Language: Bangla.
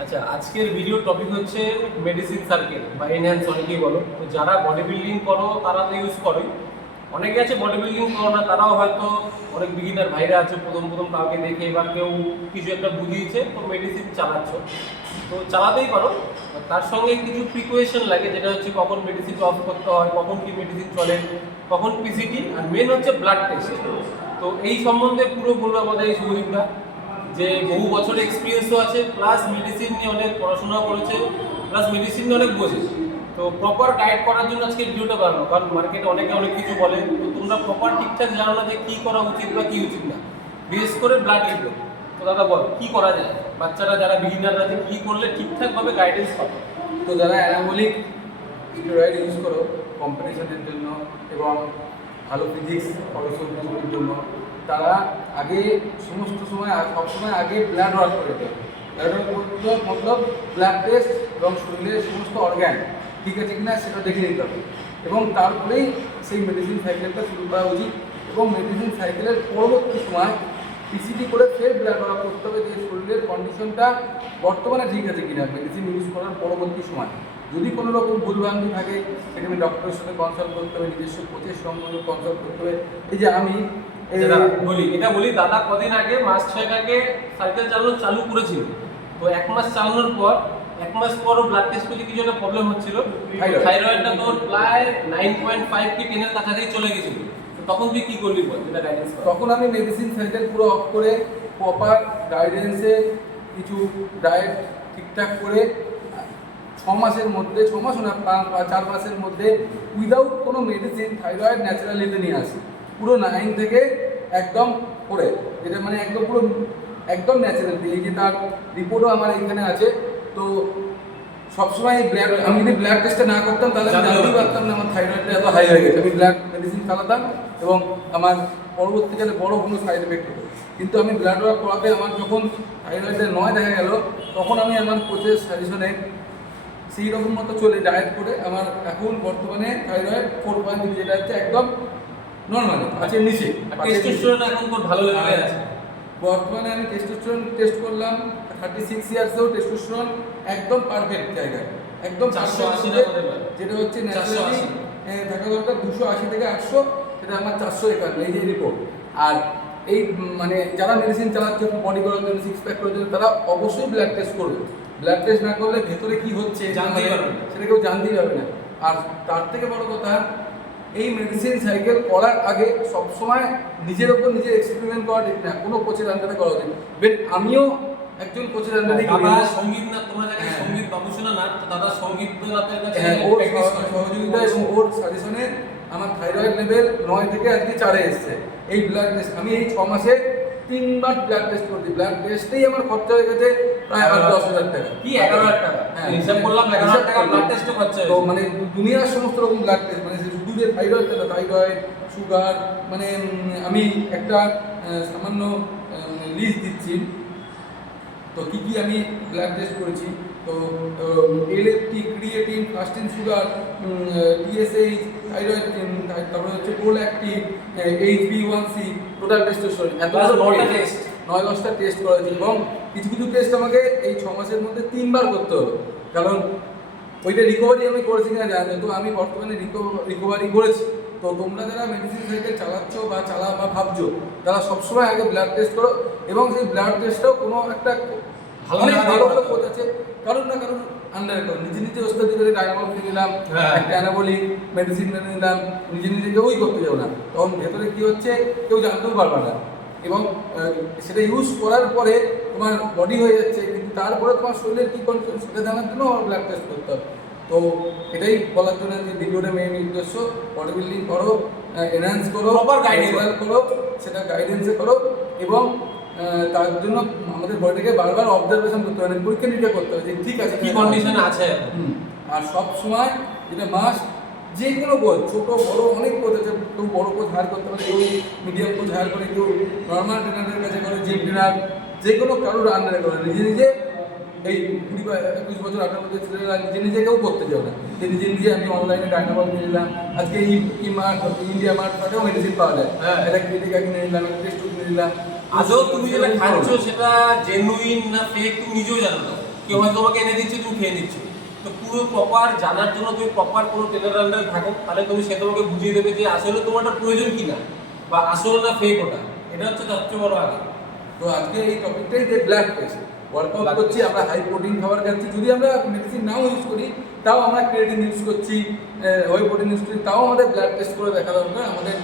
আচ্ছা, আজকের ভিডিও টপিক হচ্ছে মেডিসিন সার্কেল বা এনহ্যান্স অনেকেই বলো। তো যারা বডি বিল্ডিং করো তারা তো ইউজ করোই। অনেকে আছে বডি বিল্ডিং করো না, তারাও হয়তো অনেক বিগিনার ভাইরা আছে, প্রথম প্রথম কাউকে দেখে বা কেউ কিছু একটা বুঝিয়েছে তো মেডিসিন চালাচ্ছ। তো চালাতেই পারো, তার সঙ্গে কিছু প্রিকোয়েশন লাগে, যেটা হচ্ছে কখন মেডিসিন অফ করতে হয়, কখন কি মেডিসিন চলে, কখন পিসিটি, আর মেন হচ্ছে ব্লাড টেস্ট। তো এই সম্বন্ধে পুরো বলবো আমাদের এই সুদীপদা, যে বহু বছরের এক্সপিরিয়েন্সও আছে, প্লাস মেডিসিন নিয়ে অনেক পড়াশোনাও করেছে, প্লাস মেডিসিন নিয়ে অনেক বোঝে। তো প্রপার গাইড করার জন্য আজকে ভিডিওটা বানানো, কারণ মার্কেটে অনেকে অনেক কিছু বলে, তো তোমরা প্রপার ঠিকঠাক জানো না যে কী করা উচিত বা কী উচিত না, বিশেষ করে ব্লাড রিপোর্ট। তো দাদা বল, কী করা যায়, বাচ্চারা যারা বিগিনাররা আছে কী করলে ঠিকঠাকভাবে গাইডেন্স পাবে? তো যারা অ্যানাবলিক স্টেরয়েড ইউজ করো কম্পিটিশনের জন্য এবং ভালো ফিজিক্স ফটোশুটের জন্য, তারা আগে সমস্ত সময় সবসময় আগে ব্লাড ওয়ার্ক করে দেয়। ব্লাড ওয়ার্ক মতলব ব্লাড টেস্ট এবং শরীরের সমস্ত অর্গ্যান ঠিক আছে কিনা সেটা দেখে নিতে হবে, এবং তারপরেই সেই মেডিসিন সাইকেলটা শুরু করা উচিত। এবং মেডিসিন সাইকেলের পরবর্তী সময় পিসিটি করে ফের ব্লাড ওয়ার্ক করতে হবে যে শরীরের কন্ডিশনটা বর্তমানে ঠিক আছে কিনা মেডিসিন ইউজ করার পরবর্তী সময়। যদি কোনো রকম ভুলভ্রান্তি থাকে সেখানে ডক্টরের সাথে কনসাল্ট করতে হবে, নিজস্ব কোচের সঙ্গে কনসাল্ট করতে হবে। এই যে আমি বলি দাদা কদিন আগে, মাস 6 আগে সাইকেল চালানো চালু করেছিল। তো 1 মাস চালানোর পর 1 মাস পরও ব্লাড টেস্ট করে কিছু একটা প্রবলেম হচ্ছিল, থাইরয়েডটা তোর প্রায় 9.5 কি 10 এর কাছাকাছি চলে গেছিল। তখন তুই কি করলি বল, যেটা গাইডেন্স? তখন আমি মেডিসিন সাইকেল পুরো অফ করে প্রপার গাইডেন্সে কিছু ডায়েট ঠিকঠাক করে 6 মাসের মধ্যে, 6 মাস না 4 মাসের মধ্যে উইদাউট কোনো মেডিসিন থাইরয়েড ন্যাচারালিতে নিয়ে আসি। পুরো 9 থেকে একদম করে, যেটা মানে একদম পুরো একদম ন্যাচারাল। এই যে তার রিপোর্টও আমার এখানে আছে। তো সবসময় ব্লাড, আমি যদি ব্লাড টেস্টটা না করতাম তাহলে আমি জানতেই পারতাম না আমার থাইরয়েডটা এত হাই হয়ে গেছে। আমি ব্লাড মেডিসিন চালাতাম এবং আমার পরবর্তীকালে বড় কোনো সাইড এফেক্ট হতো। কিন্তু আমি ব্লাড ওয়ার্ক করাতে আমার যখন থাইরয়েডে 9 দেখা গেল, তখন আমি আমার কোচের সাজেশনে সেই রকম মতো চলে ডায়েট করে আমার এখন বর্তমানে থাইরয়েড 4.3, যেটা হচ্ছে একদম নর্মাল আছে নিচে। টেস্টোস্টেরন এখন খুব ভালো লেভেলে আছে। বর্তমানে আমি টেস্টোস্টেরন টেস্ট করলাম, 36 ইয়ার্সেও টেস্টোস্টেরন একদম পারফেক্ট জায়গায়, একদম 480 যেটা হচ্ছে ন্যাচারালি থাকা দরকার 280 থেকে 800, সেটা আমার 451, এই যে রিপোর্ট। আর এই মানে যারা মেডিসিন চালাচ্ছে বডি করার জন্য, সিক্স প্যাক করার জন্য, তারা অবশ্যই ব্লাড টেস্ট করবে। ব্লাড টেস্ট না করলে ভেতরে কি হচ্ছে জানতেই পারবে না, সেটা কেউ জানতেই পারবে না। আর তার থেকে বড় কথা, এই মেডিসিন সাইকেল করার আগে সবসময় নিজের ওপর নিজে এক্সপেরিমেন্ট করা ঠিক না, কোনো কোচের আন্ডারে করা উচিত। আমিও একজন কোচের আন্ডারে দাদা সঙ্গীত না, তোমরা যাকে সঙ্গীত বাবুসোনা না, দাদা সঙ্গীত নাথের কাছে ওর সহযোগিতা এবং ওর সাজেশনে আমার থাইরয়েড লেভেল 9 থেকে আজকে 4-এ এসছে। এই ব্লাড টেস্ট আমি এই 6 মাসে 3বার ব্লাড টেস্ট করছি। ব্লাড টেস্টেই আমার খরচা হয়ে গেছে প্রায় 10,000 টাকা। কি 11,000 টাকা? হিসাব করলাম 11,000 টাকা ব্লাড টেস্টে খরচা তো হয়েছে। মানে দুনিয়ার সমস্ত রকম ব্লাড টেস্ট, মানে শুধু যে থাইরয়েড, থাইরয়েড, সুগার, মানে আমি একটা সামান্য লিস্ট দিচ্ছি। তো কী কী আমি ব্লাড টেস্ট করেছি, তো LFT, creatine, fasting sugar, TSH, thyroid, তারপরে হচ্ছে প্রোল্যাক্টিন, HbA1c, টোটাল টেস্টোস্টেরন, এত 9-10টা টেস্ট করেছি। এবং কিছু কিছু টেস্ট আমাকে এই 6 মাসের মধ্যে 3বার করতে হবে, কারণ ওইটা রিকভারি আমি করেছি কিনা জানি। তো আমি বর্তমানে রিকভারি করেছি। তো তোমরা যারা মেডিসিন সাইকেল চালাচ্ছ বা ভাবছো, তারা সবসময় আগে ব্লাড টেস্ট করো, এবং সেই ব্লাড টেস্টটাও কোনো একটা অনেক ভালো ভালো কোচ আছে, কারণ না কারণ আন্ডারে করো। নিজে নিজে ওস্তাদি করে ডায়মন্ড কিনে নিলাম, একটা অ্যানাবলিক মেডিসিন কিনে নিলাম, নিজে নিজে কেউই করতে যাবো না, তখন ভেতরে কী হচ্ছে কেউ জানতেও পারবে না। এবং সেটা ইউজ করার পরে তোমার বডি হয়ে যাচ্ছে, কিন্তু তারপরে তোমার শরীরের কী কন্ডিশন সেটা জানার জন্য আমার ব্লাড টেস্ট করতে হবে। তো এটাই বলার জন্য যে ভিডিওটা মেইন উদ্দেশ্য, বডি বিল্ডিং করো, এনহ্যান্স করো, প্রপার গাইডেন্স করো, সেটা গাইডেন্সে করো। এবং তার জন্য আমাদের বডিটাকে বারবার অবজারভেশন করতে হবে, পরীক্ষা নিরীক্ষা করতে হবে যে ঠিক আছে কি কন্ডিশনে আছে। আর সব সময় যেটা মাস্ট, যে কোনো কোচ, ছোটো বড়ো অনেক কোচ আছে, কেউ বড় কোচ হায়ার করতে পারে, কেউ মিডিয়াম কোচ হায়ার করে, কেউ নর্মাল ট্রেনারের কাছে করে, জিম ট্রেনার, যে কোনো কারোর আন্ডারে করে। নিজে নিজে এই 20 বা 21 বছর 18 বছর ছেলেরা নিজে নিজে কেউ করতে যাবে না, যে নিজে নিজে আমি অনলাইনে ডায়নাবল কিনে নিলাম, আজকে ইন্ডিয়া মার্ট থেকেও মেডিসিন পাওয়া যায়, এটা ক্রিটিকা কিনে নিলাম, একটা টেস্ট কিনে নিলাম। আদৌ তুমি যেটা খাচ্ছ সেটা জেনুইন না ফেক তুমি নিজেও জানো না, কেউ হয়তো তোমাকে এনে দিচ্ছে, তুমি খেয়ে নিচ্ছ। তো পুরো প্রপার জানার জন্য তুমি প্রপার কোনো ট্রেনার আন্ডারে থাকো, তাহলে তুমি সে তোমাকে বুঝিয়ে দেবে যে আসলে তোমারটা প্রয়োজন কিনা বা আসলে না ফেক ওটা। এটা হচ্ছে সবচেয়ে বড় আগে। তো আজকে এই টপিকটাই যে ব্লাড টেস্ট ওয়ার্কআউট Blood করছি, আমরা হাই প্রোটিন খাবার খাচ্ছি, যদি আমরা মেডিসিন নাও ইউজ করি তাও আমরা ক্রিয়েটিন ইউজ করছি, হাই প্রোটিন ইউজ করি, তাও আমাদের ব্লাড টেস্ট করে দেখা দরকার। আমাদের